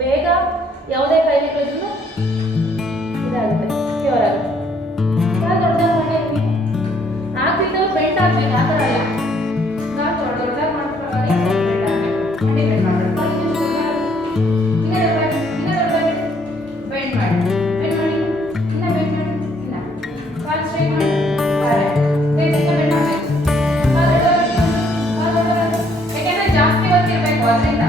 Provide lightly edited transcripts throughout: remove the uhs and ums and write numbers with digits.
ಬೇಗ ಯಾವುದೇ ಕಾಯಿಲೆಗಳಿದ್ರು ಇದಾಗುತ್ತೆ, ಕ್ಯೂರ್ ಆಗುತ್ತೆ. ಕಾಲು ದೊಡ್ಡದಾಗಿ ಮಾಡಿ ಆಗ್ತಿದ್ದವ್ರು ಬೆಂಡ್ ಆಗ್ಬೇಕು, ಆ ಥರ ಅಲ್ಲ. ಕಾಲು ದೊಡ್ಡದಾಗಿ ಮಾಡ್ಕೊಳ್ಳಿ, ಬೆಂಡ್ ಆಗಬೇಕು, ಮಂಡಿ ಬೆಂಡ್ ಮಾಡಬೇಕು. ಬೆಂಡ್ ಮಾಡಿ, ಬೆಂಡ್ ಮಾಡಿ, ಇನ್ನ ಬೆಂಡ್ ಮಾಡಿ, ಇಲ್ಲ ಕಾಲು ಸ್ಟ್ರೈಟ್ ಮಾಡಿ, ಕರೆಕ್ಟ್. ಬೆಂಡ್ ಮಾಡಬೇಕು. ಕಾಲು ದೊಡ್ಡದಾಗಿ, ಯಾಕೆಂದ್ರೆ ಜಾಸ್ತಿ ಹೊತ್ತಿರ್ಬೇಕು, ಅದರಿಂದ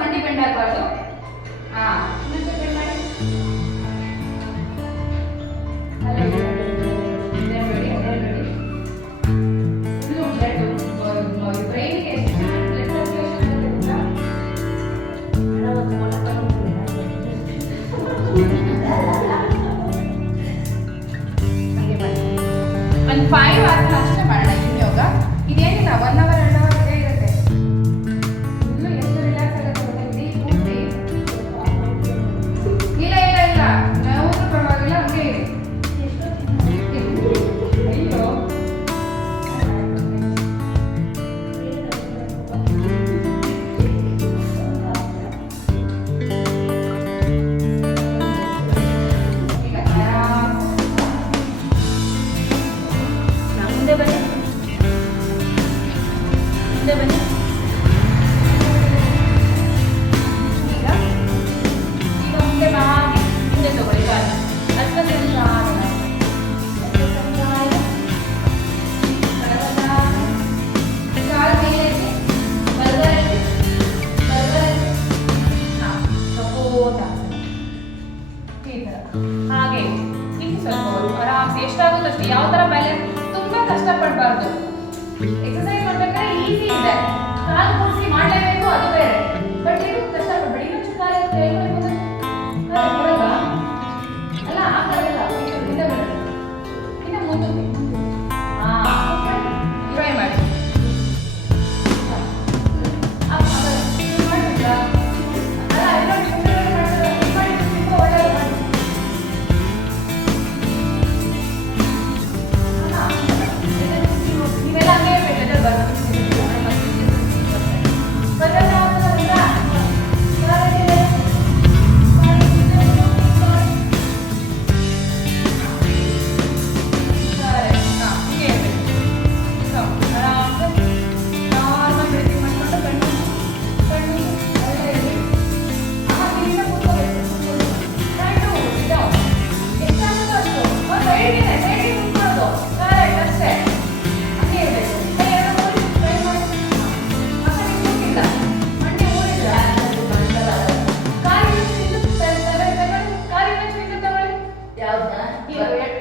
ಮಂಡಿ ಬೆಂಡ್ ಆಗಬಾರ್ದು. ಒಂದು 5 ಆಸನ ಅಷ್ಟೇ ಮಾಡೋಣ ಇನ್ನು ಯೋಗ. ಇದೇನಿಲ್ಲ 1 ಅವರ್ 2 ಅವರ್ ಇದೇ ಇರುತ್ತೆ. ಇನ್ನು ಎಷ್ಟು ರಿಲ್ಯಾಕ್ಸ್ ಆಗುತ್ತೆ ಗೊತ್ತಾ ಪೂರ್ತಿ. ಇಲ್ಲ ಇಲ್ಲ ಇಲ್ಲ ನಾವು ಪರವಾಗಿಲ್ಲ, ಹಂಗೆ ಇರಿ. ಅಯ್ಯೋ ಮುಂದೆ ಬನ್ನಿ, ಮುಂದೆ ಬನ್ನಿ. ಈಗ ಈಗ ಮುಂದೆ ಬಾಗಿ ಮುಂದೆ ತಗೊಳ್ಳಿ ಕಾಲು. ಕಾಲು ಮೇಲೆ ಎತ್ತಿ, ಬಲಗೈ ಎತ್ತಿ, ಬಲಗೈ ಎತ್ತಿ. ಸಪೋರ್ಟ್ ಈ ಥರ ಹಾಗೆ ಇಲ್ಲಿ ಸ್ವಲ್ಪ ಆರಾಮ್ಸೆ ಎಷ್ಟಾಗುತ್ತೋ ಅಷ್ಟೇ. ಯಾವ ಥರ ಬ್ಯಾಲೆನ್ಸ್ ತುಂಬಾ ಕಷ್ಟಪಡಬಾರ್ದು. ಎಕ್ಸರ್ಸೈಸ್ ಮಾಡ್ಬೇಕಾದ್ರೆ ಈಸಿ ಇದೆ, ಕಾಲು ಕೂರಿಸಿ ಮಾಡಲೇಬೇಕು, ಅದು ಬೇರೆ. ಬಟ್ ಇದು ಕಷ್ಟಪಡಬೇಡಿ. ಇನ್ನೊಂದು ಕಾಲ ಕೊಡಲ್ವಾ ಅಲ್ಲ, ಆ ಥರ ಇಲ್ಲ. ಇನ್ನು ಮುಂದೆ ಟ್ರೈ ಮಾಡಿ.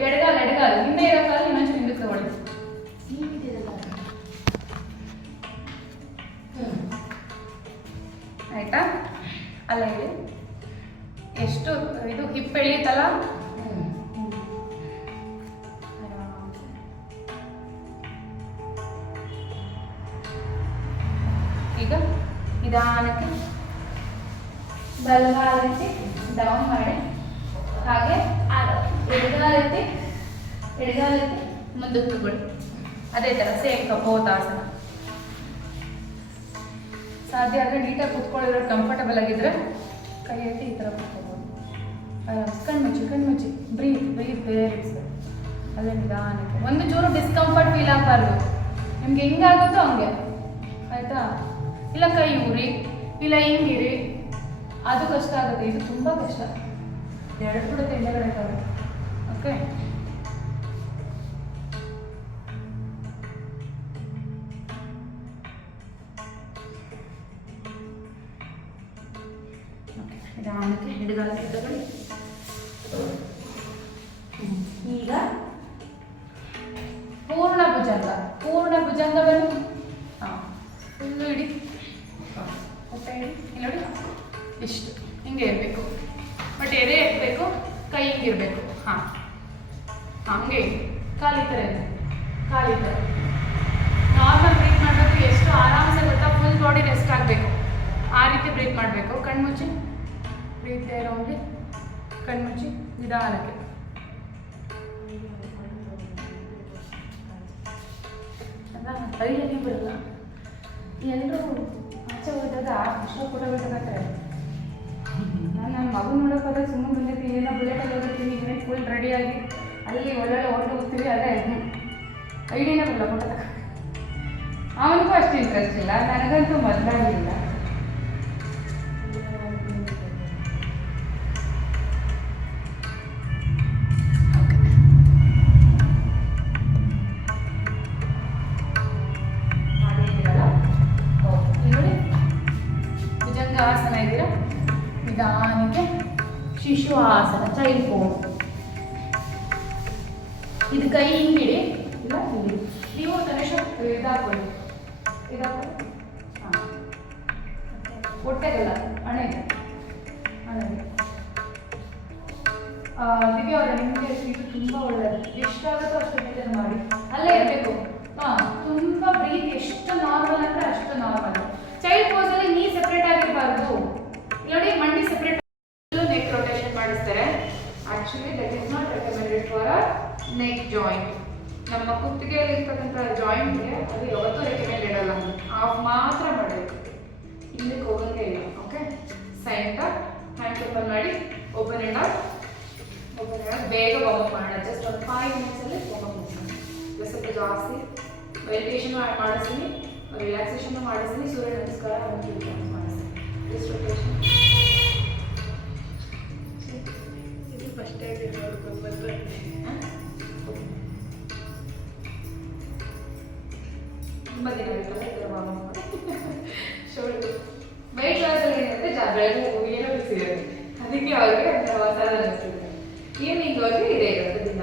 ಎಡಗಾಲ ಹಿಂದೆ ಇರೋ ಕಾಲು ಇನ್ನೊಂಚು ಹಿಂದಕ್ಕೆ ತಗೊಳ್ಳಿ. ಆಯ್ತಾ? ಅಲ್ಲ ಹೇಳಿ ಎಷ್ಟು ಇದು ಹಿಪ್ ಎಳೆಯುತ್ತಲ್ಲ, ಈಗ ನಿಧಾನಕ್ಕೆ ಬಲಗಾಲ ಎತ್ತಿ ಡೌನ್ ಮಾಡಿ, ಹಾಗೆ ಎಡಗಾಲ ಎತ್ತಿ ಮುಂದಕ್ಕೆ ತಗೊಳ್ಳಿ. ಅದೇ ಥರ ಸೇಮ್ ಕಪೋತಾಸನ. ಸಾಧ್ಯ ಆದರೆ ನೀಟಾಗಿ ಕೂತ್ಕೊಳ್ಳಿರೋ ಕಂಫರ್ಟಬಲ್ ಆಗಿದ್ರೆ ಕೈ ಎತ್ತಿ ಈ ಥರ ಕೂತ್ಕೋಬೋದು. ಕಣ್ಮುಚ್ಚಿ ಬ್ರೀತ್ ಬೇರೆ ಅಲ್ಲೇ ನಿಧಾನಕ್ಕೆ. ಒಂದು ಚೂರು ಡಿಸ್ಕಂಫರ್ಟ್ ಫೀಲ್ ಆಗಬಾರ್ದು ನಿಮ್ಗೆ. ಹೆಂಗಾಗುತ್ತೋ ಹಂಗೆ, ಆಯಿತಾ? ಇಲ್ಲ ಕೈ ಊರಿ, ಇಲ್ಲ ಹಿಂಗಿರಿ, ಅದು ಕಷ್ಟ ಆಗುತ್ತೆ. ಇದು ತುಂಬ ಕಷ್ಟ, ಎರಡು ಕೂಡ ಹಿಂದೆಗಡೆ ಆಗುತ್ತೆ. ಓಕೆ, ನಿಧಾನಕ್ಕೆ ಹಿಡಿಗಾಲಕ್ಕೆ ತಗೊಳ್ಳಿ. ಈಗ ಪೂರ್ಣ ಭುಜಂಗ. ಪೂರ್ಣ ಭುಜಂಗ ಬನ್ನಿ. ಹಾಂ, ಫುಲ್ಲು ಇಡಿ, ಹೊಟ್ಟೆ ಇಡಿ. ಇಲ್ಲಿ ನೋಡಿ, ಇಷ್ಟು ಹಿಂಗೆ ಇರಬೇಕು. ಬಟ್ ಎದೆ ಎತ್ತಬೇಕು, ಕೈ ಹಿಂಗಿರಬೇಕು. ಹಾಂ, ಹಂಗೆ ಕಾಲಿ ಥರ ಇದೆ, ಕಾಲಿ ಥರ ನಾರ್ಮಲ್ ಬ್ರೀತ್ ಮಾಡಬೇಕು. ಎಷ್ಟು ಆರಾಮ್ಸೆ ಗೊತ್ತಾ, ಫುಲ್ ಬಾಡಿ ರೆಸ್ಟ್ ಆಗಬೇಕು. ಆ ರೀತಿ ಬ್ರೀತ್ ಮಾಡಬೇಕು. ಕಣ್ಮುಚ್ಚಿ ಬ್ರೀತ್ ಇರೋಂಗೆ ಕಣ್ಮುಚ್ಚಿ ನಿಧಾನಕ್ಕೆ. ಕೈಯಲ್ಲಿ ಬರಲ್ಲ. ಎಲ್ಲರೂ ಆಚೆ ಹೋದಾಗ ಅಷ್ಟೋ ಫೋಟೋ ಬಿಟ್ಟಾರೆ. ನಾನು ನನ್ನ ಮಗು ನೋಡೋಕೆ ಹೋದಾಗ ಸುಮ್ಮನೆ ಬಂದಿರ್ತೀನಿ, ಏನೋ ಬುಲೆಟಲ್ಲಿ ಹೋಗಿರ್ತೀನಿ, ಇವೆಂಟ್ ಫುಲ್ ರೆಡಿಯಾಗಿ ಅಲ್ಲಿ ಒಳ್ಳೊಳ್ಳೆ ಹೋಟ್ಲು ಹೋಗ್ತೀವಿ. ಅದೇ ಐಡಿಯಾನೇ ಬರಲ್ಲ ಫೋಟೋ ತಗ. ಅವನಿಗೂ ಅಷ್ಟು ಇಂಟ್ರೆಸ್ಟ್ ಇಲ್ಲ, ನನಗಂತೂ ಮೊದಲಾಗಿಲ್ಲ. ಆಸನ ಇದ್ದೀರಾ, ನಿಧಾನಕ್ಕೆ ಶಿಶು ಆಸನ, ಚೈಲ್ಡ್ ಪೋಸ್. ಇದು ಕೈ ಹಿಂಗಿಡಿ, ಇಲ್ಲ ಹಿಂಗಿಡಿ. ನೀವು ತನಿಷ ಇದಾಕೊಳ್ಳಿ, ಇದಾಕೊಳ್ಳಿ. ಹಾಂ, ಹೊಟ್ಟೆಗಲ್ಲ, ಹಣೆಗೆ ಹಣೆಗೆ. ದಿವ್ಯ ಅವರ ನಿಮಗೆ ಇದು ತುಂಬ ಒಳ್ಳೆಯದು. ಎಷ್ಟಾಗುತ್ತೋ ಅಷ್ಟು ಇದನ್ನು ಮಾಡಿ, ಅಲ್ಲೇ ಇರಬೇಕು. ಹಾಂ, ತುಂಬ ಬ್ರೀತ್ ಎಷ್ಟು ನಾರ್ಮಲ್ ಅಂದರೆ ಅಷ್ಟು ನಾರ್ಮಲ್. ಚೈಲ್ಡ್ ಪೋಸಲ್ಲಿ ನೀ ಸೆಪ್ರೇಟ್ ಆಗಿರಬಾರ್ದು. ನೋಡಿ, ಮಂಡಿ ಸೆಪ್ರೇಟ್, ನೆಕ್ ರೊಟೇಷನ್ ಮಾಡಿಸ್ತಾರೆ. Actually that is not recommended for a neck joint. ನಮ್ಮ ಕುತ್ತಿಗೆಯಲ್ಲಿ ಇರ್ತಕ್ಕಂಥ ಜಾಯಿಂಟ್ಗೆ ಅದು ಯಾವತ್ತೂ ರೆಕಮೆಂಡೆಡ್ ಅಲ್ಲ. ಆಫ್ ಮಾತ್ರ ಮಾಡಬೇಕು, ಹಿಂದಕ್ಕೆ ಹೋಗೋಂಗೆ ಇಲ್ಲ. ಓಕೆ, ಸೆಂಟರ್ ಹ್ಯಾಂಡ್ ಓಪನ್ ಮಾಡಿ, open and out, open and out. ಬೇಗ ವಾರ್ಮ್ ಮಾಡೋಣ. ಜಸ್ಟ್ ಒಂದು 5 ಮಿನಿಟ್ಸಲ್ಲಿ ವಾರ್ಮ್ ಮಾಡ್ತೀನಿ. ಸ್ವಲ್ಪ ಜಾಸ್ತಿ ಮೆಡಿಟೇಷನ್ ಮಾಡಿಸ್ತೀನಿ, ರಿಲ್ಯಾಕ್ಸೇಷನ್ ಮಾಡಿಸ್ತೀನಿ, ಸೂರ್ಯ ನಮಸ್ಕಾರ ಮಾಡಿಸ್ತೀನಿ. Just rotation. ಇದು ಫಸ್ಟ್ ಟೈಮ್ ನೋಡ್ಕೊಂಡು ಬಂದರೆ ತುಂಬ ದಿನ ಆಗುತ್ತಲ್ಲ ಈ ಥರ ವಾರ್ಮ್ ಮಾಡಿ. ಶೋಲ್ಡರ್ ವೆಯ್ಟ್ ಲಾಸಲ್ಲಿ ಏನಿರುತ್ತೆ, ಬೆಳಗ್ಗೆ ಏನೋ ಬಿಸಿರುತ್ತೆ, ಅದಕ್ಕೆ ಅವ್ರಿಗೆ ಅಂತ ಹೊಸ ಅನಿಸ್ತಿದೆ. ಈವ್ನಿಂಗ್ ಅವ್ರಿಗೆ ಇದೇ ಇರುತ್ತೆ ದಿನ.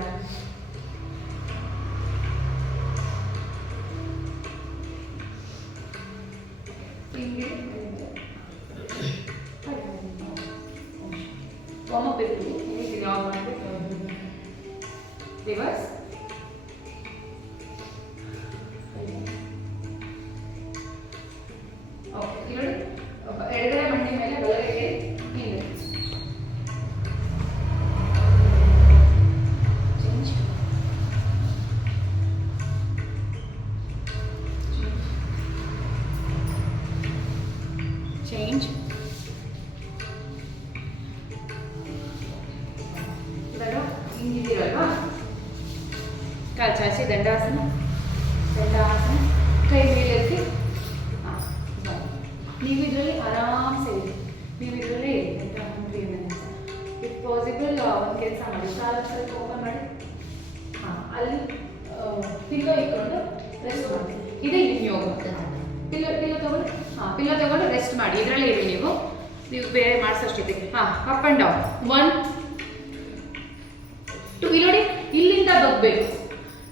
ವಾರ್ಮ್ ಅಪ್ ಇರ್ತೀವಿ, ನೀರಿಗೆ ಆಫ್ ಮಾಡಬೇಕು. ರಿವರ್ಸ್. ಓಕೆ, ನೋಡಿ, ಎಡಗಡೆ ಮಂಡಿ ಮೇಲೆ ಬಲಗಡೆ ಹಿಂದೆ. ಚೇಂಜ್. ಚೇಂಜ್. ಇವಾಗ ಹಿಂಗಿದ್ದೀರಲ್ವಾ, ಕಾಲು ಚಾಚಿ ದಂಡಾಸನ. ದಂಡಾಸನ, ಕೈ ಮೇಲೆ ಎತ್ತಿ. ಹಾಂ, ನೀವು ಇದರಲ್ಲಿ ಆರಾಮ್ಸೆ ಇರಿ, ನೀವು ಇದರಲ್ಲೇ ಇರಿ. ಇಫ್ ಪಾಸಿಬಲ್ ಒಂದು ಕೆಲಸ ಮಾಡಿ, ಕಾಲು ಸ್ವಲ್ಪ ಓಪನ್ ಮಾಡಿ. ಹಾಂ, ಅಲ್ಲಿ ಪಿಲ್ಲೋ ಇಟ್ಕೊಂಡು ರೆಸ್ಟ್ ಮಾಡಿ. ಇದೇ ಯೋಗ. ಪಿಲ್ಲೋ ತಗೊಂಡು, ಹಾಂ, ಪಿಲ್ಲೋ ತಗೊಂಡು ರೆಸ್ಟ್ ಮಾಡಿ. ಇದರಲ್ಲೇ ಇರಿ ನೀವು ಬೇರೆ ಮಾಡಿಸೋಷ್ಟಿದೆ. ಹಾಂ, ಅಪ್ ಆ್ಯಂಡ್ ಡೌನ್. 1 2. ಇಲ್ಲಿ ನೋಡಿ, ಇಲ್ಲಿಂದ ಬಗ್ಬೇಕು.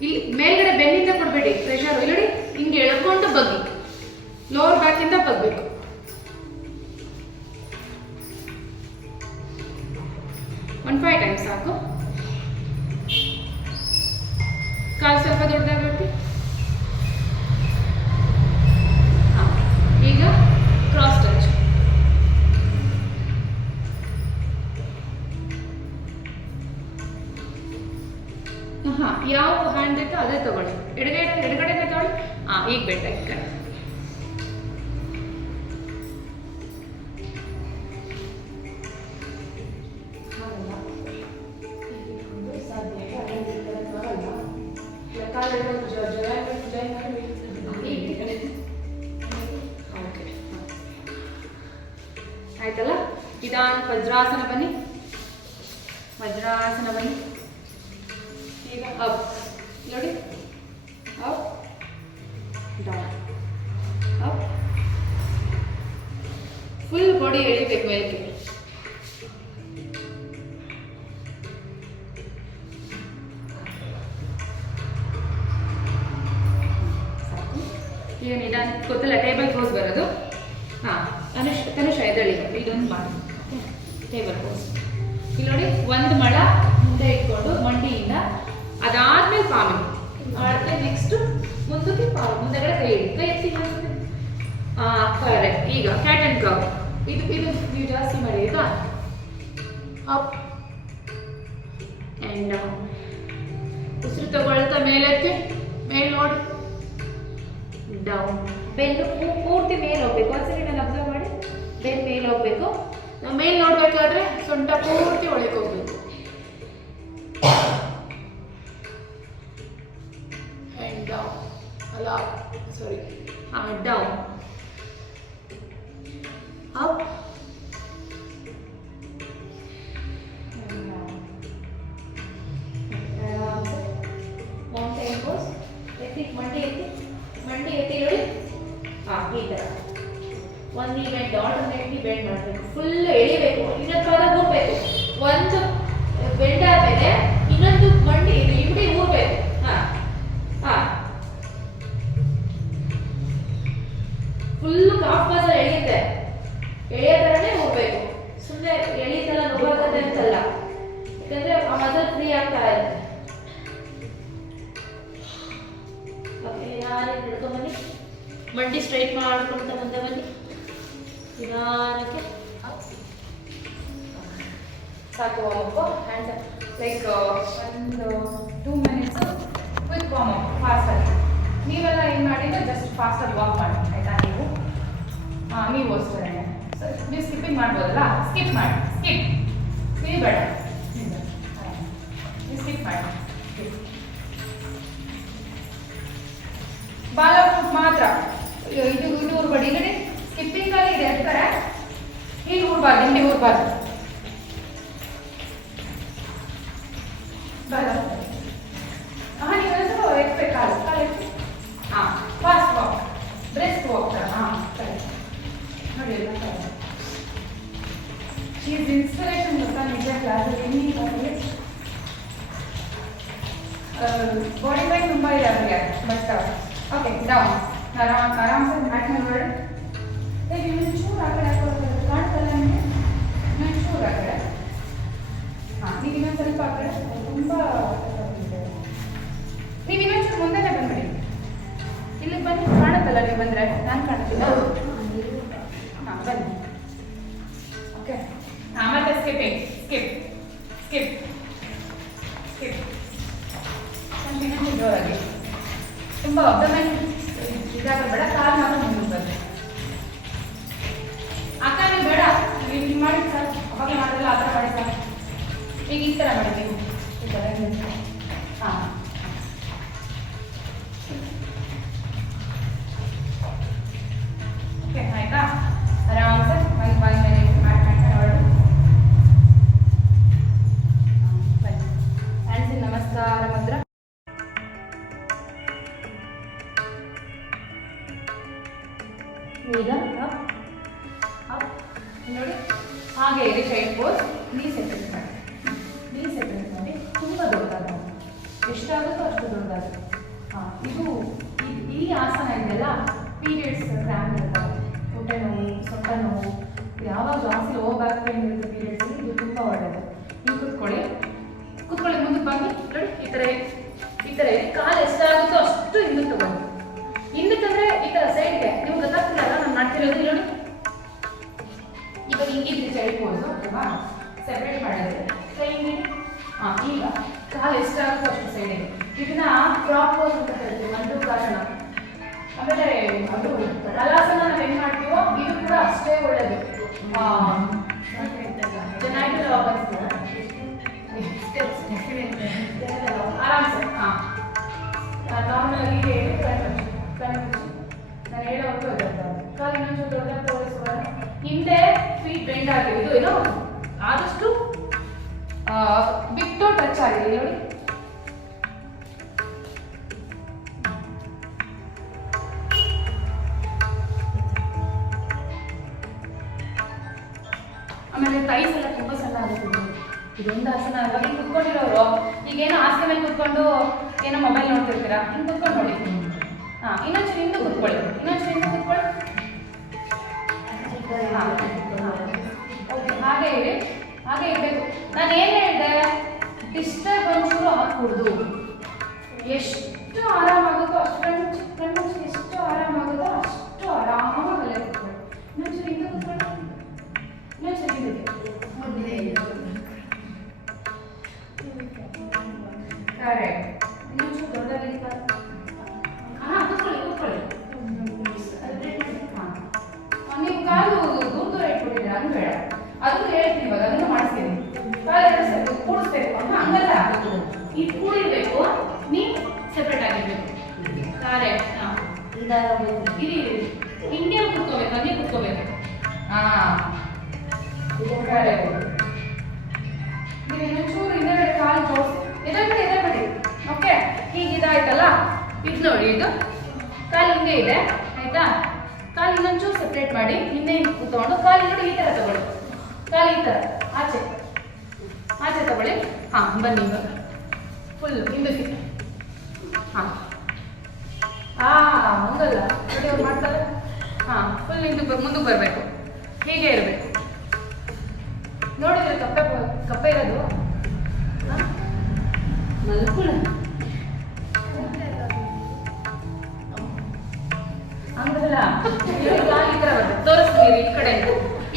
ಇಲ್ಲಿ ಮೇಲ್ಗಡೆ ಬೆನ್ನಿಂದ ಕೊಡಬೇಡಿ ಪ್ರೆಷರ್. ಇಲ್ಲಿ ನೋಡಿ, ಹಿಂಗೆ ಎಳ್ಕೊಂಡು ಬಗ್ಗಿ, ಲೋವರ್ ಬ್ಯಾಕಿಂದ ಬಗ್ಬೇಕು. 1-5 ಟೈಮ್ಸ್ ಸಾಕು. ಕಾಲು ಸ್ವಲ್ಪ ದೊಡ್ಡದಾಗುತ್ತೆ. ಹಾಂ, ಈಗ ಕ್ರಾಸ್ ಟಚ್. ಹಾಂ, ಯಾವ ಹ್ಯಾಂಡ್ ಇತ್ತು ಅದೇ ತಗೊಳ್ಳಿ. ಎಡಗಡೆನೇ ತಗೊಳ್ಳಿ. ಹಾಂ, ಈಗ ಬೆಟ್ಟ ಈಗ ಆಯ್ತಲ್ಲ. ನಿಧಾನ ವಜ್ರಾಸನ ಬನ್ನಿ, ವಜ್ರಾಸನ ಬನ್ನಿ. ಈಗ ಅಪ್ ನೋಡಿ, up down, up. Full body ಎಳಿಬೇಕು ಮೇಲಕ್ಕೆ. ನಿಮಗೆ ನಿಧಾನ ಗೊತ್ತಿಲ್ಲ ಟೇಬಲ್ ಪೋಸ್ ಬರೋದು. ಹಾಂ ತನುಷ ಎದಳಿ ಇದೊಂದು ಮಾಡಿ ಟೇಬಲ್ ಪೋಸ್. ಇಲ್ಲಿ ನೋಡಿ, ಒಂದು ಮಳ ಮುಂದೆ ಇಟ್ಕೊಂಡು ಮಂಡಿಯಿಂದ, ಅದಾದ್ಮೇಲೆ ಪಾಮಿ ಆಡ್ತೆ. ನೆಕ್ಸ್ಟ್ ಮುಂದಕ್ಕೆ ಪಾವು, ಮುಂದೆಗಡೆ ಕೈ ಇಡಿ, ಕೈ ಎತ್ತಿ ಕರೆಕ್ಟ್. ಈಗ ಕ್ಯಾಟ್ ಆ್ಯಂಡ್ ಕವ್, ಇದು ನೀವು ಜಾಸ್ತಿ ಮಾಡಿ. ಈಗ ಅಪ್ ಆ್ಯಂಡ್ ಡೌನ್. ಉಸಿರು ತಗೊಳ್ತಾ ಮೇಲೆತ್ತಿ, ಮೇಲೆ ನೋಡಿ, ಡೌನ್. ಬೆನ್ನು ಪೂರ್ತಿ ಮೇಲೆ ಹೋಗ್ಬೇಕು. ಒಂದ್ಸರಿ ನಾನು ಅಬ್ಸರ್ವ್ ಮಾಡಿ, ಬೆನ್ನು ಮೇಲೆ ಹೋಗ್ಬೇಕು. ನಾವು ಮೇಲೆ ನೋಡ್ಬೇಕಾದ್ರೆ ಸೊಂಟ ಪೂರ್ತಿ ಒಳಗೆ ಹೋಗ್ಬೇಕು. ಆ್ಯಂಡ್ ಡೌನ್, ಅಲ್ಲ ಸಾರಿ, ಡೌನ್, ಅಪ್, ಮೌಂಟೇನ್ ಪೋಸ್. ಎತ್ತಿ ಮಂಡಿ ಎತ್ತಿ ನೋಡಿ. ಹಾಂ, ಈ ಥರ ಒಂದು ನೀ ಬೆಂಡ್, ಆಲ್ಟರ್ನೇಟ್ಲಿ ಬೆಂಡ್ ಮಾಡಬೇಕು. ಫುಲ್ ಎಳಿಬೇಕು, ಇನ್ನೊಂದು ಪಾದ ಊರ್ಬೇಕು. ಒಂದು ಬೆಂಡ್ ಆದಮೇಲೆ ಇನ್ನೊಂದು ಮಂಡಿ ಇಡೀ ಊರ್ಬೇಕು. ಹಾಂ ಹಾಂ, ಫುಲ್ಲು ಕಾಫ್ ಮಸಲ್ ಎಳೆಯುತ್ತೆ, ಎಳೆಯೋ ಥರನೇ ಊರ್ಬೇಕು. ಸುಮ್ಮನೆ ಎಳೀತಲ್ಲ ನೋವಾಗತ್ತೆ ಅಂತಲ್ಲ, ಯಾಕಂದರೆ ಆ ಮಸಲ್ ಫ್ರೀ ಆಗ್ತಾ ಇರುತ್ತೆ. ಓಕೆ, ಯಾರು ಹಿಡ್ಕೊಂಬನ್ನಿ, ಮಂಡಿ ಸ್ಟ್ರೈಟ್ ಮಾಡ್ಕೊಂತ ಮುಂದೆ ಬನ್ನಿ ನಿಧಾನಕ್ಕೆ. ಸಾಕು ವಾಮಪ್. ಆ್ಯಂಡ್ ಲೈಕ್ ಒಂದು 2 minutes ಕ್ವಿಕ್ ವಾಮಪ್ ಫಾಸ್ಟಾಗಿ. ನೀವೆಲ್ಲ ಏನು ಮಾಡಿದ್ರೆ ಜಸ್ಟ್ ಫಾಸ್ಟಾಗಿ ವಾಕ್ ಮಾಡಿ, ಆಯಿತಾ? ನೀವು ಅಷ್ಟೇ. ನೀವು ಸ್ಕಿಪ್ಪಿಂಗ್ ಮಾಡ್ಬೋದಲ್ಲ, ಸ್ಕಿಪ್ ಮಾಡಿ. ಸ್ಕಿಪ್ ಬೇಡ, ನೀವು ಸ್ಕಿಪ್ ಮಾಡಿ. ಬಾಲ ಫುಟ್ ಮಾತ್ರ, ಇದು ಊರ್ಬೇಡಿ. ಇಲ್ಲಿ ಸ್ಕಿಪ್ಪಿಂಗಲ್ಲಿ ಇದೆ ಅಂತಾರೆ, ಹೀಗೆ ಊರ್ಬಾರ್ದು, ಹಿಂಡಿ ಊರ್ಬಾರ್ದು. ಬಾಲ ನೀವು ಎಕ್ಸ್ಪೆಕ್ಟ್ ಕಾಲು ಎತ್ತಿ. ಹಾಂ, ಫಾಸ್ಟ್ ವಾಕ್, ಬ್ರೆಸ್ಟ್ ವಾಕ್. ಹಾಂ, ಸರಿ ನೋಡಿ. ಶೀಸ್ ಇನ್ಸ್ಪಿರೇಷನ್ ಗೊತ್ತಾ ನಿಜ ಕ್ಲಾಸಲ್ಲಿ. ಬಾಡಿ ಪೈನ್ ತುಂಬ ಇದೆ ಅವರಿಗೆ, ಬಟ್ ಓಕೆ. ಡೌನ್, ಆರಾಮ್ಸೆ ಮ್ಯಾಟ್ ಮೇಲೆ ಹೊರಡಿ. ಹೇಗೆ ಚೂರು ಆ ಕಡೆ ಹಾಕೊಳ್ಳೋದು ಕಾಣ್ತಲ್ಲ ನಿಮಗೆ? ಚೂರು ಆ ಕಡೆ. ಹಾಂ, ನೀವು ಇನ್ನೊಂದು ಸ್ವಲ್ಪ ಆ ಕಡೆ. ತುಂಬ ನೀವು ಇನ್ನೊಂಚೂರು ಮುಂದೆನೇ ಬಂದ್ಬಿಡಿ. ಇಲ್ಲಿ ಬನ್ನಿ, ಕಾಣುತ್ತಲ್ಲ ನೀವು ಬಂದರೆ? ನಾನು ಕಾಣ್ತೀನಿ. ಹಾಂ, ಬನ್ನಿ. ಓಕೆ. ಹಾಂ, ಮತ್ತೆ ಸ್ಕಿಪ್ಪಿಂಗ್, ಸ್ಕಿಪ್. ಇನ್ನೊಂದು ಜೋರಾಗಿ, ತುಂಬ ಅಬ್ಡಮನ್ ಇದಾಗಬೇಡ, ಕಾಲು ಮಾತ್ರ ಮುಂದೆ ಬನ್ನಿ. ಅಕ್ಕ ನೀವು ಬೇಡ, ನೀವು ಮಾಡಿ ಸರ್, ಅವಾಗ ಮಾಡಿರಲ್ಲ ಆ ಥರ ಮಾಡಿ ಸರ್. ಈಗ ಈ ಥರ ಮಾಡಿ ನೀವು, ಈ ಥರ. ಹಾಂ, ಓಕೆ ಆಯಿತಾ? ಆರಾಮ್ಸೆ ಒಂದು 1 minute ಮಾಡ್ಕೊಂಡು ಹೊರಡು. ಬನ್ನಿ, ಹ್ಯಾಂಡ್ಸಿನ ನಮಸ್ಕಾರ ಮುದ್ರ. ಈಗ ಅಪ್ ನೋಡಿ, ಹಾಗೆ ಇದೆ ಸೈಡ್ ಪೋಸ್. ನೀ ಸೆಪರೇಟ್ ಮಾಡಿ, ತುಂಬ ದೊಡ್ಡದಾದ, ಎಷ್ಟಾಗುತ್ತೋ ಅಷ್ಟು ದೊಡ್ಡದಾಗುತ್ತೆ. ಹಾಂ, ಇದು ಈ ಆಸನ ಇದೆಯಲ್ಲ, ಪೀರಿಯಡ್ಸ್ ಕ್ರ್ಯಾಂಪ್ ಇರ್ತಾವೆ, ಹೊಟ್ಟೆ ನೋವು, ಸೊಂಟ ನೋವು, ಯಾವಾಗ ಜಾಸ್ತಿ ಲೋ ಬ್ಯಾಕ್ ಪೇನ್ ಇರುತ್ತೆ ಪೀರಿಯಡ್ಸಲ್ಲಿ, ಇದು ತುಂಬ ಒಳ್ಳೆಯದು. ನೀವು ಕೂತ್ಕೊಳ್ಳಿ, ಮುಂದಕ್ಕೆ ಬಂದು ನೋಡಿ, ಈ ಥರ ಇದೆ. ಕಾಲು ಎಷ್ಟಾಗುತ್ತೋ ಅಷ್ಟು ಹಿಂದಕ್ಕೆ ತಗೊಂಡು, ಹಿಂದಕ್ಕಂದ್ರೆ ಈ ಥರ ಸೈಡ್ಗೆ. ನೀವು ಗೊತ್ತಾಗ್ತಿಲ್ಲ ನಾನು ಮಾಡ್ತಿರೋದು. ನೋಡಿ, ಇವಾಗ ಹಿಂಗಿದ್ರಿ ಸೈಡ್ ಪೋಸು, ಅಲ್ವಾ? ಸೆಪ್ರೇಟ್ ಮಾಡಿದ್ರೆ ಕೈ ಹಿಂಗೆ. ಹಾಂ, ಈಗ ಕಾಲು ಎಷ್ಟಾಗುತ್ತೋ ಅಷ್ಟು ಸೈಡಿಗೆ. ಇದನ್ನ ಕ್ರಾಪ್ ಪೋಸ್ ಅಂತ ಕರಿತೀವಿ, ಮಂಡೂಕಾಸನ. ಆಮೇಲೆ ಅದು ಹಲಾಸನ ನಾವು ಹೆಂಗೆ ಮಾಡ್ತೀವೋ ಇದು ಕೂಡ ಅಷ್ಟೇ ಒಳ್ಳೆಯದು. ಚೆನ್ನಾಗಿ ಆರಾಮ್ಸೆ. ಹಾಂ, ನಾರ್ಮಲಾಗಿ ನಾನು ಹೇಳೋದು ಕಾಲು ಇನ್ನೊಂದು ದೊಡ್ಡ ತೋರಿಸುವಾಗ ಹಿಂದೆ ಫೀಟ್ ಬೆಂಡ್ ಆಗಿದೆ. ಇದು ಏನೋ ಆದಷ್ಟು ಬಿಟ್ಟು ಟಚ್ ಆಗಿದೆ ನೋಡಿ. ಆಮೇಲೆ ತೈಸ್ ಎಲ್ಲ ತುಂಬ ಸಣ್ಣ ಆಗುತ್ತೆ. ಇದೊಂದು ಆಸನ ಇವಾಗ ಕುತ್ಕೊಂಡಿರೋರು ಈಗೇನೋ ಹಾಸಿಗೆ ಮೇಲೆ ಕುತ್ಕೊಂಡು ಏನೋ ಮೊಬೈಲ್ ನೋಡ್ತಿರ್ತೀರಾ, ಹಿಂಗೆ ಕುತ್ಕೊಂಡು ನೋಡಿ. ಇನ್ನೊಂಚೂರು ಹಿಂದೆ ಕೂತ್ಕೊಳ್ಳಿ. ಓಕೆ, ಹಾಗೆ ಇರಿ, ಹಾಗೆ ಇರಬೇಕು. ನಾನು ಏನು ಹೇಳಿದೆ, ಡಿಸ್ಟರ್ಬ್ ಒಂಚೂರು ಹಾಕೂಡ್ದು. ಎಷ್ಟು ಆರಾಮಾಗುತ್ತೋ ಅಷ್ಟು ಕಣ್ಣು ಎಷ್ಟು ಆರಾಮಾಗುತ್ತೋ ಅಷ್ಟು ಆರಾಮಾಗಿ ಅಲ್ಲೇ ಕೂತ್ಕೊಳ್ಳಿ. ಇನ್ನೊಂಚೂರು ಹಿಂದೆ ಕೂತ್ಕೊಳ್ಳಿ. ಇನ್ನೊಂಚೂರು ಹಿಂದೆ ಕರೆಕ್ಟ್. ಇನ್ನೊಂಚೂರು ದೊಡ್ಡದಾಗಿ ಕೂತ್ಕೊಳ್ಳಿ. ನೀವು ಕಾಲು ದೂರ ಇಟ್ಬಿಟ್ಟಿದ್ದೀರ ಅಂದ್ಬೇಡ, ಅದು ಹೇಳ್ತೀನಿ ಇವಾಗ, ಅದನ್ನು ಮಾಡಿಸ್ತೀನಿ. ಕಾಲು ಎರಡು ಸೆಟ್ ಕೂಡಿಸ್ಬೇಕು. ಹಂಗಲ್ಲ, ಇದು ಕೂಡಿರ್ಬೇಕು, ನೀವು ಸೆಪ್ರೇಟ್ ಆಗಿರ್ಬೇಕು. ಕರೆಕ್ಟ್. ಇರಿ, ಹಿಂಗೆ ಕೂತ್ಕೋಬೇಕು, ಹಂಗೆ ಕೂತ್ಕೋಬೇಕು. ಕರೆಕ್ಟ್. ನೀವು ಇನ್ನೊಂಚೂರು ಹಿಂದೆ ಕಾಲು ಜೋಡಿಸಿ ಎದರ್ಬೇಡಿ. ಓಕೆ, ಹೀಗಿದಾಯ್ತಲ್ಲ, ಇದು ನೋಡಿ, ಇದು ಕಾಲು ಹಿಂಗೆ ಇದೆ ಆಯ್ತಾ. ಕಾಲು ಇನ್ನೊಂಚೂರು ಸೆಪ್ರೇಟ್ ಮಾಡಿ, ಹಿಂದೆ ಕೂತ್ಕೊಂಡು ಕಾಲು ನೋಡಿ ಈ ಥರ ತಗೊಳ್ಳಿ. ಕಾಲು ಈ ಥರ ಆಚೆ ತಗೊಳ್ಳಿ. ಬನ್ನಿ ಇವಾಗ ಫುಲ್ ಹಿಂದಕ್ಕೆ. ಹಂಗಲ್ಲ ನೋಡಿ ಅವ್ರು ಮಾಡ್ತಾರೆ. ಫುಲ್ ಮುಂದಕ್ಕೆ ಬರಬೇಕು, ಹೀಗೆ ಇರಬೇಕು. ನೋಡಿದ್ರೆ ಕಪ್ಪೆ ಇರೋದು ಮಲ್ಕುಳ ಹಂಗಲ್ಲ, ಈ ಥರ ಬರ್ತದೆ. ತೋರಿಸ್ತೀನಿ,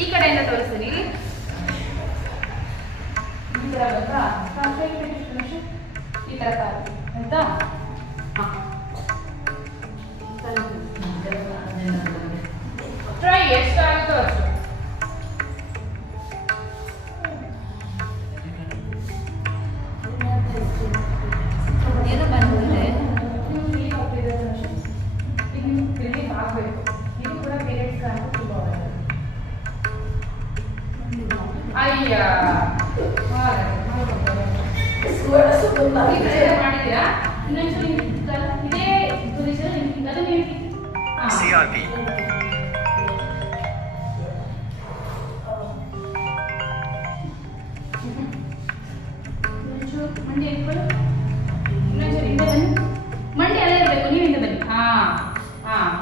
ಈ ಕಡೆಯಿಂದ ತೋರಿಸ್ತೀನಿ. ಈ ಥರ ಬರ್ತಾ ಈ ಥರ ಆಯ್ತಾ. ಟ್ರೈ ಎಷ್ಟಾಗುತ್ತೋ ಅಷ್ಟು. ಏನೋ ಬಂದಿದೆ ಆಗಬೇಕು. ಇದು ಕೂಡ ಪೀರಿಯಡ್ಸ್ ಅಂತ ತುಂಬ ಅಯ್ಯ ಮಾಡಿದ್ದೀರಾ. ಇನ್ನೊಂದ್ಸಲ ಇದೇ ಪೊಸಿಷನ್ ಮಂಡಿ ಇಟ್ಕೊಳ್ಳಿ. ಇನ್ನೊಂದ್ಸಲ ಹಿಂದೆ ಬನ್ನಿ, ಮಂಡಿ ಅಲ್ಲೇ ಇರಬೇಕು, ನೀವು ಹಿಂದೆ ಬನ್ನಿ.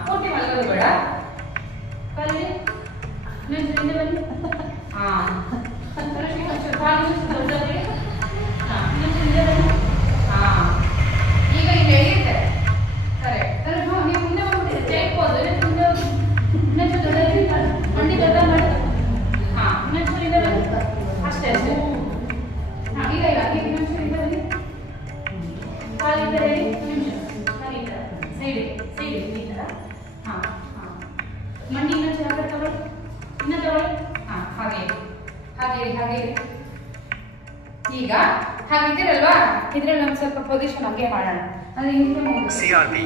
ಪೂರ್ತಿ ಮಲಗೋದು ಬೇಡ. ಕಾಲಿಗೆ ಇನ್ನೊಂದ್ಸಲ ಹಿಂದೆ ಬನ್ನಿ. ಈಗ ಇಲ್ಲಿ ಎಳೆಯುತ್ತೆ. ಕರೆಕ್ಟ್. ನೀವು ಮುಂದೆ ಹೋಗ್ಬಿಟ್ಟಿದೆ, ಜೈಬೋದು ಇನ್ನೊಂಚೂರು ದೊಡ್ಡ ಮಂಡಿ ದೊಡ್ಡ ಮಾಡಿ. ಇನ್ನೊಂಚೂರು ಹಿಂದೆ ಬನ್ನಿ. ಅಷ್ಟೇ. ಈಗ ಇನ್ನೊಂಚೂರು ಹಿಂದೆ ಬನ್ನಿ. ಕಾಲಿಂದ ಹೇಳಿ ಈ ಥರ ಸೈಡಿಗೆ ಈ ಥರ. ಮಂಡಿ ಇನ್ನೊಂಚೂರು ಹಾಗೆ ತಗೊಳ್ಳಿ, ಇನ್ನೂ ತಗೊಳ್ಳಿ. ಹಾಗೆ ಈಗ ಹಾಗಿದ್ದೀರಲ್ವಾ, ಇದ್ರಲ್ಲಿ ಒಂದು ಸ್ವಲ್ಪ ಪೊಸಿಷನ್ ಹಂಗೆ ಮಾಡೋಣ. ಅಂದ್ರೆ ನೋಡಿ,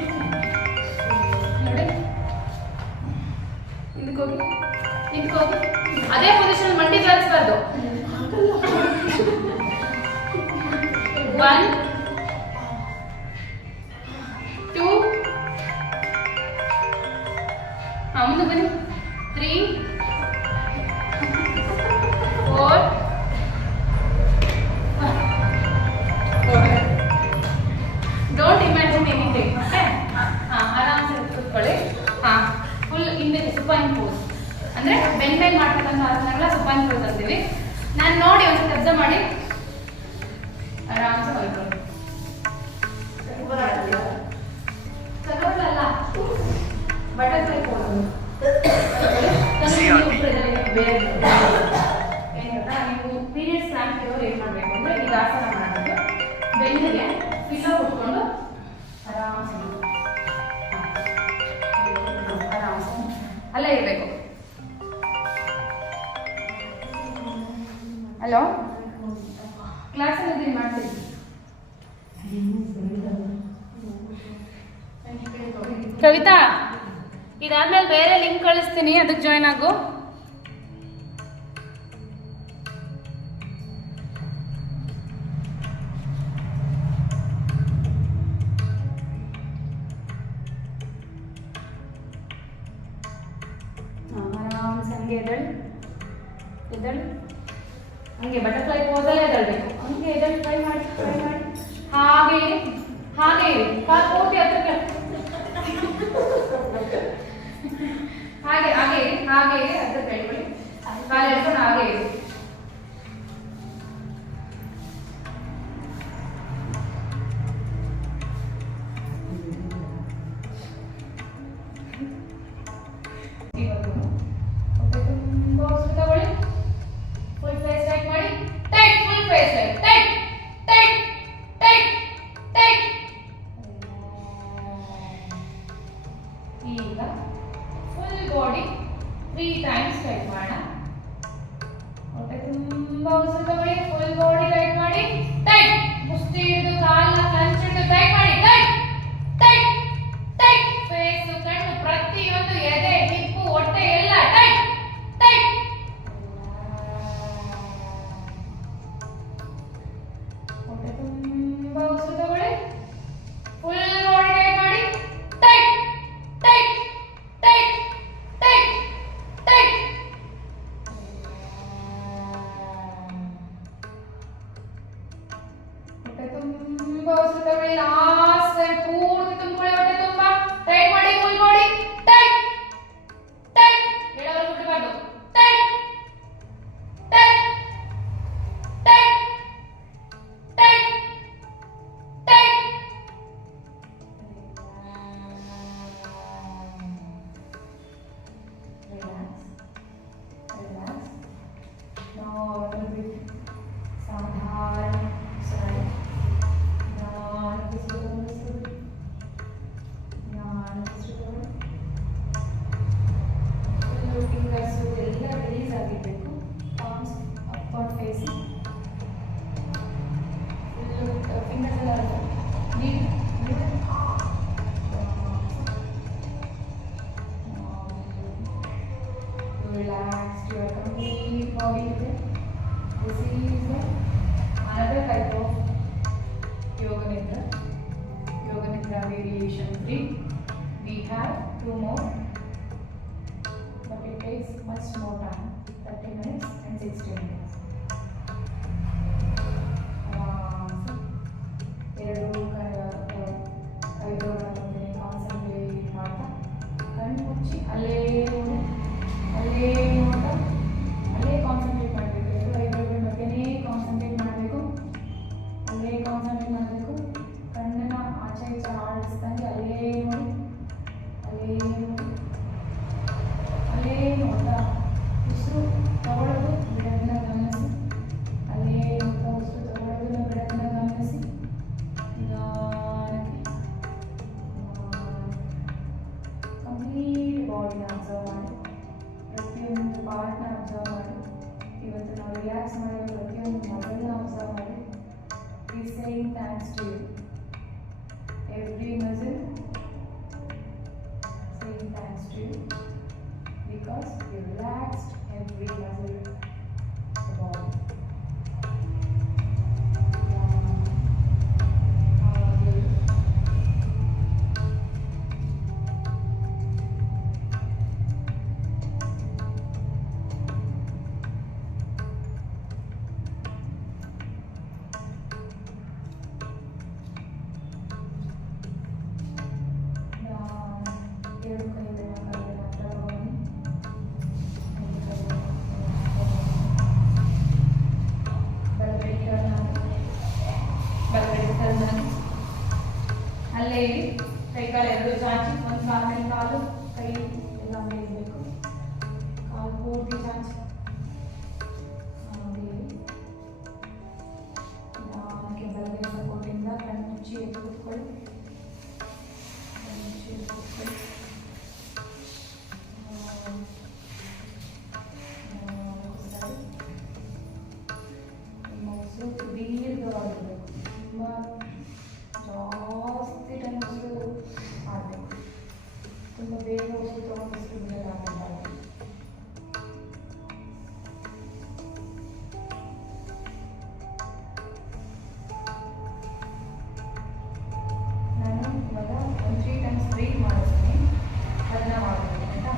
ಇದಕ್ಕೋಗಿ ಅದೇ ಪೊಸಿಷನ್ ಮಂಡಿ ಜಾರಿಸಬಾರ್ದು. 1 2 ಮುಂದೆ ಬನ್ನಿ. 3 4 ಡೋಂಟ್ ಇಮ್ಯಾಜಿನ್ ಎನಿಥಿಂಗ್. ಓಕೆ, ಆರಾಮ್ಸೆ ಕೂತ್ಕೊಳ್ಳಿ. ಫುಲ್ ಹಿಂದೆ ಸುಪೈನ್ ಪೋಸ್ ಅಂದ್ರೆ ಬೆಂಡ್ ಮೇಲೆ ಮಾಡ್ತಕ್ಕಂಥ ಆಸನಗಳ ಸುಪೈನ್ ಪೋಸ್ ಅಂತೀವಿ. ನಾನು ನೋಡಿ ಒಂದು ಅಬ್ಸರ್ವ್ ಮಾಡಿ, ಆರಾಮ್ಸೆ ಮಲ್ಕೊಳ್ಳಿ. ಸಕಲಲ್ಲ ಬಟರ್ಫ್ಲೈ ಪೋಸ್. ನೀವು ಪೀರಿಯಡ್ಸ್ ಕ್ರಾಂಪ್ ಇರೋರು ಏನು ಮಾಡಬೇಕು ಅಂದರೆ ಈಗ ಆಸನ ಮಾಡಬೇಕು. ಬೆನ್ನಿಗೆ ಪಿಲ್ಲೋ ಕೊಟ್ಕೊಂಡು ಆರಾಮ್ಸೆ ಅಲ್ಲೇ ಇರಬೇಕು. ಹಲೋ, ಕ್ಲಾಸಲ್ಲಿ ಇದೀನಿ, ಮಾಡ್ತೀನಿ. ಕವಿತಾ, ಇದಾದ್ಮೇಲೆ ಬೇರೆ ಲಿಂಕ್ ಕಳಿಸ್ತೀನಿ, ಅದಕ್ಕೆ ಜಾಯ್ನ್ ಆಗು. ಆರಾಮ್ಸೆ ಹಂಗೆ ಎದಳು ಹಂಗೆ ಬಟರ್ಫ್ಲೈ ಪೋಸಲ್ಲೇ ಎದಳ್ಬೇಕು. ಹಂಗೆ ಎದಳು ಟ್ರೈ ಮಾಡಿ ಹಾಗೆ ಇರಿ, ಕಾಲು ಪೂರ್ತಿ ಹತ್ರಕ್ಕೆ ಹಾಗೆ ಹಾಗೆ ಇರಿ, ಹಾಗೆ ಇರಿ, ಅದ್ರ ಕೈಕೊಳ್ಳಿ, ಕಾಲು ಎಳ್ಕೊಂಡು ಹಾಗೆ ಇರಿ. ಹೊಟ್ಟೆ ತುಂಬಾ ಉಸಿರು ತಗೊಳ್ಳಿ. ಫುಲ್ ಫೇಸ್ ಟೈಟ್ ಮಾಡಿ. Tight, full face tight, tight, tight, tight, tight. ಈಗ ಫುಲ್ ಬಾಡಿ 3 times ಟೈಟ್ ಮಾಡೋಣ. ಹೊಟ್ಟೆ ತುಂಬಾ ಉಸಿರು ತಗೊಳ್ಳಿ. ಫುಲ್ ಬಾಡಿ ಟೈಟ್ ಮಾಡಿ. ಟೈಟ್, ಮುಷ್ಟಿ ಹಿಡಿದು ಕಾಲನ್ನ ಕ್ಲಂಚ್ ಹಿಡಿದು ಟೈಟ್ ಮಾಡಿ. Tight, tight, tight. ಫೇಸ್, ಕಣ್ಣು, ಪ್ರತಿಯೊಂದು ಎದೆ, ಹಿಪ್ಪು, ಹೊಟ್ಟೆ ಎಲ್ಲ ಟೈಟ್, ಟೈಟ್. ಹೊಟ್ಟೆ ತುಂಬಾ ಉಸಿರು ತಗೊಳ್ಳಿ. ಫುಲ್ ಬಾಡಿ ಟೈಟ್ ಮಾಡಿ. Tight, tight, tight, tight, tight. ಹೊಟ್ಟೆ ತುಂಬಾ ಉಸಿರು ತಗೊಳ್ಳಿ. ಲಾಸ್ಟ್ ಟೈಮ್ ಪೂರ್ತಿ ತುಂಬಿಕೊಳ್ಳಿ. ಹೊಟ್ಟೆ ತುಂಬಾ ಟೈಟ್ ಮಾಡಿ. Full body tight, tight. ಹೇಳೋವರೆಗೂ ಬಿಡಬಾರ್ದು. Tight, tight, tight, tight, tight. Relax, relax. Normal breathing. ಸಾಧಾರಣ ಉಸಿರಾಟ. ನಿಧಾನಕ್ಕೆ ಉಸಿರು ತಗೊಳ್ಳಿ. ನಿಧಾನಕ್ಕೆ ಉಸಿರು ತಗೊಳ್ಳಿ. ಫುಲ್ ಫಿಂಗರ್ಸ್ ಎಲ್ಲ ರಿಲೀಸ್ ಆಗಿರಬೇಕು. Palms upward facing. Full fingers ಎಲ್ಲ ನೀಡಿ relaxed your complete body today. This is another type of yoga nidra. Yoga nidra variation 3. We have 2 more, but it takes much more time, 30 minutes and 60 minutes. ಎರಡು ಐಬ್ರೋಗಳ ಬಗ್ಗೆ concentrate ಮಾಡ್ತಾ ಕಣ್ಣು ಮುಚ್ಚಿ ಅಲ್ಲೇ ನೋಡಿ, ಅಲ್ಲೇ ನೋಡ್ತಾ, ಅಲ್ಲೇ ಕಾನ್ಸಂಟ್ರೇಟ್ ಮಾಡಬೇಕು. ಎರಡು ಐಬ್ರೋಗಳ ಬಗ್ಗೆನೇ ಕಾನ್ಸಂಟ್ರೇಟ್ ಮಾಡಬೇಕು. ಅಲ್ಲೇ ಕಾನ್ಸಂಟ್ರೇಟ್ ಮಾಡಬೇಕು. ಕಣ್ಣನ್ನ ಆಚೆ ಈಚೆ ಆಡಿಸ್ದಂಗೆ ಅಲ್ಲೇ ನೋಡಿ, ಅಲ್ಲೇ ನೋಡಿ, ಅಲ್ಲೇ ನೋಡ್ತಾ ಉಸಿರು ತಗೊಳ್ಳೋದು ಬಿಡೋದನ್ನ ಗಮನಿಸಿ. ಅಲ್ಲೇ ನೋಡ್ತಾ ಉಸಿರು ತಗೊಳ್ಳೋದನ್ನ ಬಿಡೋದನ್ನ ಗಮನಿಸಿ. ಕಂಪ್ಲೀಟ್ ಬಾಡಿನ ಅಬ್ಸರ್ವ್ ಮಾಡಿ. ಪ್ರತಿಯೊಂದು ಪಾರ್ಟ್ನ ಅಬ್ಸರ್ವ್ ಮಾಡಿ. ಇವತ್ತು ನಾವು ರಿಲ್ಯಾಕ್ಸ್ ಮಾಡಿರೋ ಪ್ರತಿಯೊಂದು ಮಸಲ್ನ ಅಬ್ಸರ್ವ್ ಮಾಡಿ. Please saying thanks to you. Every muscle saying thanks to you because you relaxed every muscle of the body. ಎರಡು ಕೈಗಳನ್ನ ಕೈಗಳ ಹತ್ರ ತಗೊಂಡು ಬಲಗಡೆ ಟರ್ನ್ ಆಗಿ ಅಲ್ಲೇ ಇರಿ. ಕೈ ಕಾಲು ಎರಡು ಚಾಚಿ, ಒಂದು ಕಾಲ ಮೇಲೆ ಕಾಲು, ಕೈ ಎಲ್ಲ ಮೇಲೆ ಇರಬೇಕು. ಕಾಲು ಪೂರ್ತಿ ಚಾಚಿ ಹಾಗೆ ಇರಿ. ನಿಧಾನಕ್ಕೆ ಬಲಗೈ ಸಪೋರ್ಟಿಂದ ಕಣ್ಣು ಮುಚ್ಚಿ ಎದ್ದು ಕೂತ್ಕೊಳ್ಳಿ. ಕಣ್ಣು ಮುಚ್ಚಿ ಎದ್ದು ಕೂತ್ಕೊಳ್ಳಿ. ದೀರ್ಘವಾಗಿರಬೇಕು. ತುಂಬ ಜಾಸ್ತಿ ಟೈಮ್ ಉಸಿರು ಮಾಡಬೇಕು. ತುಂಬ ಬೇಗ ಉಸಿರು ತಗೊಂಡು ಉಸಿರು ಬಿಡೋದಾಗಬಾರ್ದು. ನಾನು ಇವಾಗ ಒಂದು 3 times ಬ್ರೇಕ್ ಮಾಡಿಸ್ತೀನಿ. ಅದನ್ನ ಮಾಡಬೇಕು ಆಯಿತಾ.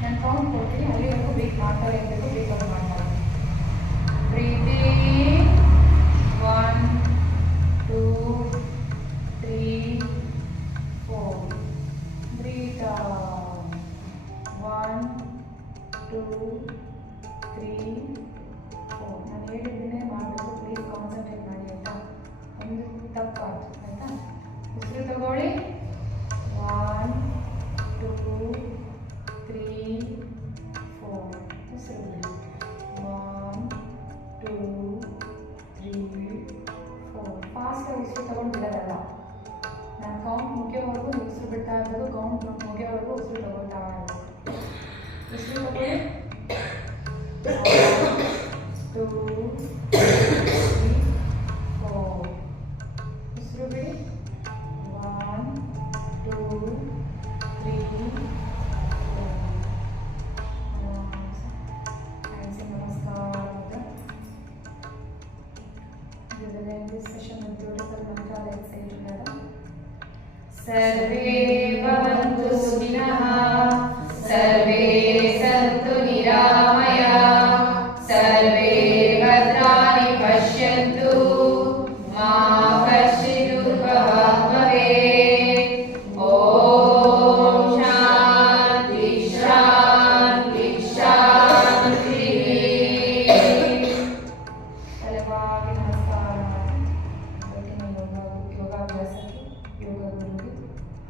ನಾನು ಕೌಂಟ್ ಕೊಡ್ತೀನಿ, ಅಲ್ಲಿವರೆಗೂ ಬ್ರೇಕ್ ಮಾಡ್ತಾ ಇರಬೇಕು. ಬೇಕಾದ್ರೆ ಮಾಡ್ತಾ ಇದ್ದೀನಿ. ಬ್ರೀತಿಂಗ್ 1 2 3 4. Breathe out. 2 3 4 ನಾನು ಹೇಳಿದ್ದನ್ನೇ ಮಾಡಬೇಕು. ಪ್ಲೀಸ್ ಕಾನ್ಸಂಟ್ರೇಟ್ ಮಾಡಿ ಆಯಿತಾ. ಒಂದು ತಪ್ಪಾಯ್ತು ಆಯಿತಾ. ಉಸಿರು ತಗೊಳ್ಳಿ. 1 2 3 4 ಉಸಿರು ಬಿಡಿ. 1 2 3 4 ಫಾಸ್ಟಾಗಿ ಉಸಿರು ತಗೊಂಡು ಬಿಡೋದಲ್ಲ. ನಾನು ಕೌಂಟ್ ಮುಗಿಯೋವರೆಗೂ ಉಸಿರು ಬಿಡ್ತಾ ಇರೋದು, ಕೌಂಟ್ ಮುಗಿಯೋವರೆಗೂ ಉಸಿರು ತಗೊಳ್ತಾ ಇರೋದು. ಉಸಿರು ತಗೊಳ್ಳಿ. 1 2 3 4 ಉಸಿರು ಬಿಡಿ. 1 2 3 4 ನಮಸ್ಕಾರ. We will end this session with beautiful mantra. Let's say together. सर्वे भवन्तु सुखिनः, सर्वे सन्तु निरामयाः, सर्वे भद्राणि पश्यन्तु, मा कश्चित् दुर्भगः भवेत्. ॐ शान्ति शान्ति शान्तिः. ತಲೆಬಾಗಿ ನಮಸ್ಕಾರ. ಇವತ್ತಿನ ಯೋಗಾಭ್ಯಾಸಕ್ಕೆ ಯೋಗ ಗುರುಗೆ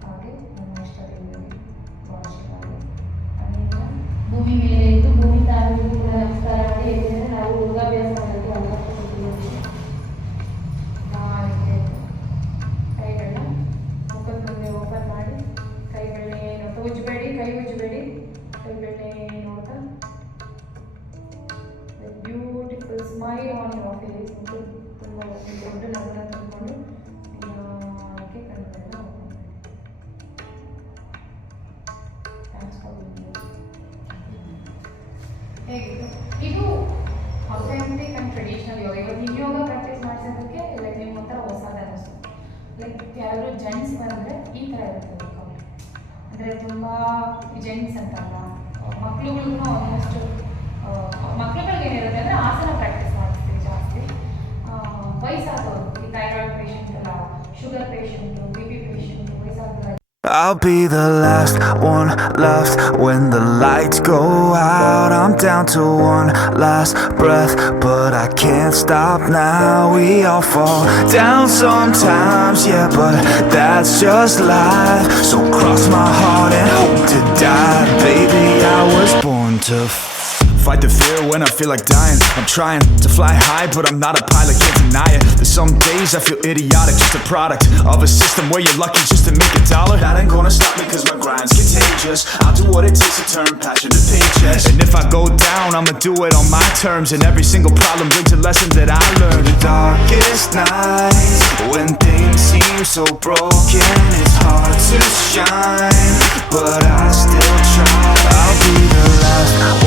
ಹಾಗೆ ನಮ್ಮ ಇಷ್ಟ ದೇವರಿಗೆ ಭಾಷೆಗಾಗಿ ಅನೇಕ ಭೂಮಿ ಮೇಲೆ ಇದ್ದು ಭೂಮಿ ತಾಯಿಗೂ ಕೂಡ ನಮಸ್ಕಾರ ಮಾಡಿ ಏಕೆಂದರೆ ನಾವು ಯೋಗಾಭ್ಯಾಸ ಮಾಡೋಕ್ಕೆ ಅವಕಾಶ ಕೊಟ್ಟಿದ್ದೀವಿ. ನಾಳೆಗೆ ಕೈಗಳನ್ನ ಮುಖದ ಮುಂದೆ ಓಪನ್ ಮಾಡಿ, ಕೈಗಳನ್ನೇ ನೋಡ್ತಾ ಉಜ್ಜಬೇಡಿ, ಕೈ ಉಜ್ಜಬೇಡಿ, ಕೈಗಳನ್ನೇ ನೋಡ್ತಾ beautiful smile on your face. ತುಂಬ ದೊಡ್ಡ ನಗರ ತಂದ್ಕೊಂಡು ನಿಧಾನಕ್ಕೆ ಕಣ್ಣುಗಳನ್ನ ಓಪನ್ ಮಾಡಿ. Thanks for being here. ಹೇಗಿತ್ತು ಇದು ಅಥೆಂಟಿಕ್ ಆ್ಯಂಡ್ ಟ್ರೆಡಿಷನಲ್ ಯೋಗ. ಇವತ್ತು ನೀವು ಯೋಗ ಪ್ರಾಕ್ಟೀಸ್ ಮಾಡಿಸೋದಕ್ಕೆ ಲೈಕ್ ನಿಮ್ಗೆ ಒಂಥರ ಹೊಸದು ಅನ್ನಿಸ್ತು. ಲೈಕ್ ಯಾರು ಜೆಂಟ್ಸ್ ಬಂದರೆ ಈ ಥರ ಇರುತ್ತೆ ವರ್ಕೌಟ್. ಅಂದರೆ ತುಂಬ ಜೆಂಟ್ಸ್ ಅಂತಲ್ಲ, ಮಕ್ಳುಗಳಿಗೂ ಆಲ್ಮೋಸ್ಟ್ ಮಕ್ಳುಗಳಿಗೆ ಏನಿರುತ್ತೆ ಅಂದರೆ ಆಸನ ಪ್ರಾಕ್ಟೀಸ್ ಮಾಡಿಸ್ತೀವಿ ಜಾಸ್ತಿ. ವಯಸ್ಸಾದವರು, ಈ ಥೈರಾಯ್ಡ್ ಪೇಷಂಟ್ ಎಲ್ಲ, ಶುಗರ್ ಪೇಷಂಟು, BP ಪೇಷಂಟು, ವಯಸ್ಸಾದವರು. I'll be the last one left when the lights go out. I'm down to one last breath, but I can't stop now. We all fall down sometimes, yeah, but that's just life. So cross my heart and hope to die. Baby, I was born to fight the fear when I feel like dying. I'm trying to fly high, but I'm not a pilot, can't deny it. There's some days I feel idiotic, just a product of a system where you're lucky just to make $1. That ain't gonna stop me cause my grind's contagious. I'll do what it takes to turn passion to paychecks. And if I go down, I'ma do it on my terms. And every single problem brings a lesson that I learned. The darkest nights, when things seem so broken, it's hard to shine, but I still try. I'll be the last